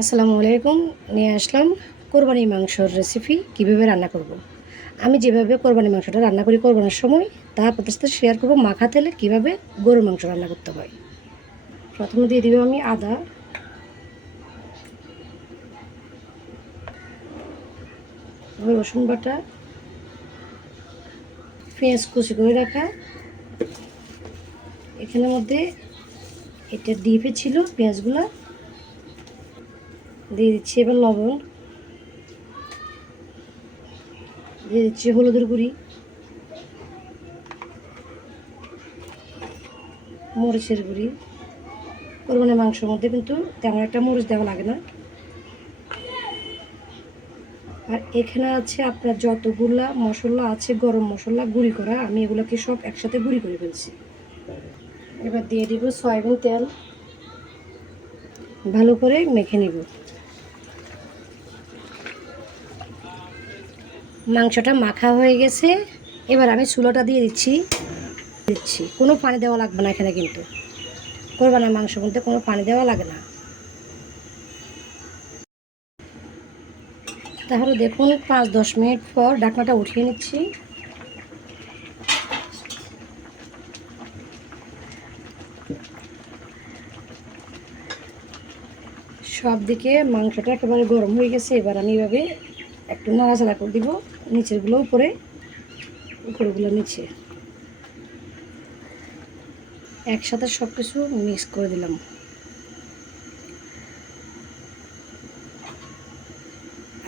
আসসালামু আলাইকুম, নিয়ে আসলাম কোরবানি মাংসর রেসিপি কীভাবে রান্না করব। আমি যেভাবে কোরবানি মাংসটা রান্না করি কোরবানির সময়, তা আপনাদের সাথে শেয়ার করব মাখা তেলে কীভাবে গরুর মাংস রান্না করতে হয়। প্রথমে দিয়ে দিব আমি আদা। রসুন বাটা। পেঁয়াজ কুচি করে রাখা। এখানের মধ্যে এটা ডিপে ছিল পেঁয়াজগুলা। দিয়ে দিচ্ছি এবার লবণ। দিয়ে দিচ্ছি হলুদের গুঁড়ি। মরিচের গুঁড়ি। কোরবানি মাংসের মধ্যে কিন্তু তেমন একটা মরিচ দেওয়া লাগে না। আর এখানে আছে আপনার যতগুলা মশলা আছে, গরম মশলা, গুঁড়ি করা, আমি এগুলোকে সব একসাথে গুঁড়ি করে ফেলছি। এবার দিয়ে দিব সয়াবিন তেল। ভালো করে মেখে নিব। মাংসটা মাখা হয়ে গেছে। এবার আমি চুলোটা দিয়ে দিচ্ছি। দিচ্ছি। কোনো পানি দেওয়া লাগবে না এখানে কিন্তু। কোরবানের মাংস মধ্যে কোনো পানি দেওয়া লাগে না। তাহলে দেখুন, পাঁচ দশ মিনিট পর ডাকনাটা উঠিয়ে নিচ্ছি। সব দিকে মাংসটা একেবারে গরম হয়ে গেছে। এবার আমি এভাবে একটু নাড়াচাড়া করে দিব, নিচেরগুলো উপরে, উপরেগুলো নিচে। একসাথে সব কিছু মিক্স করে দিলাম।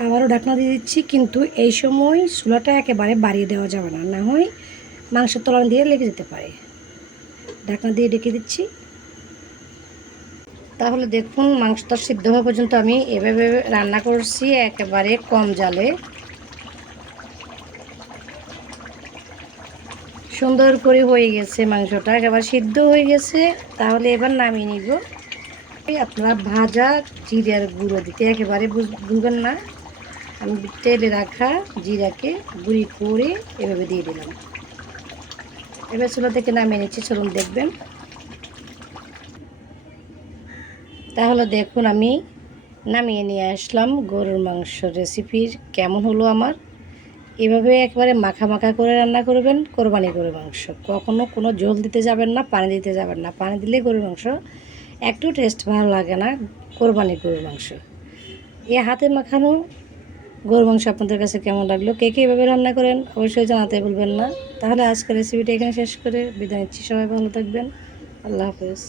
আবারও ঢাকনা দিয়ে দিচ্ছি, কিন্তু এই সময় চুলাটা একেবারে বাড়িয়ে দেওয়া যাবে না না হয় মাংসের তলান দিয়ে লেগে যেতে পারে। ঢাকনা দিয়ে ডেকে দিচ্ছি। তাহলে দেখুন, মাংসটা সিদ্ধ হওয়া পর্যন্ত আমি এভাবে রান্না করছি একেবারে কম জালে। সুন্দর করে হয়ে গেছে মাংসটা, একেবারে সিদ্ধ হয়ে গেছে। তাহলে এবার নামিয়ে নিব। আপনারা ভাজা জিরার গুঁড়ো দিতে একেবারে বুঝবেন না। আমি তেলে রাখা জিরাকে গুঁড়ি করে এভাবে দিয়ে দিলাম। এবার চুলো থেকে নামিয়ে নিচ্ছি, চলুন দেখবেন। তাহলে দেখুন আমি নামিয়ে নিয়ে আসলাম গরুর মাংস রেসিপির কেমন হলো আমার। এভাবে একবারে মাখা মাখা করে রান্না করবেন, কোরবানি গরুর মাংস। কখনো কোনো জল দিতে যাবেন না, পানি দিতে যাবেন না। পানি দিলে গরুর মাংস একটু টেস্ট ভালো লাগে না, কোরবানি গরুর মাংস। এ হাতে মাখানো গরুর মাংস আপনাদের কাছে কেমন লাগল? কে কে এভাবে রান্না করেন অবশ্যই জানাতে বলবেন না। তাহলে আজকের রেসিপিটা এখানে শেষ করে বিদায় নিচ্ছি। সবাই ভালো থাকবেন। আল্লাহ হাফেজ।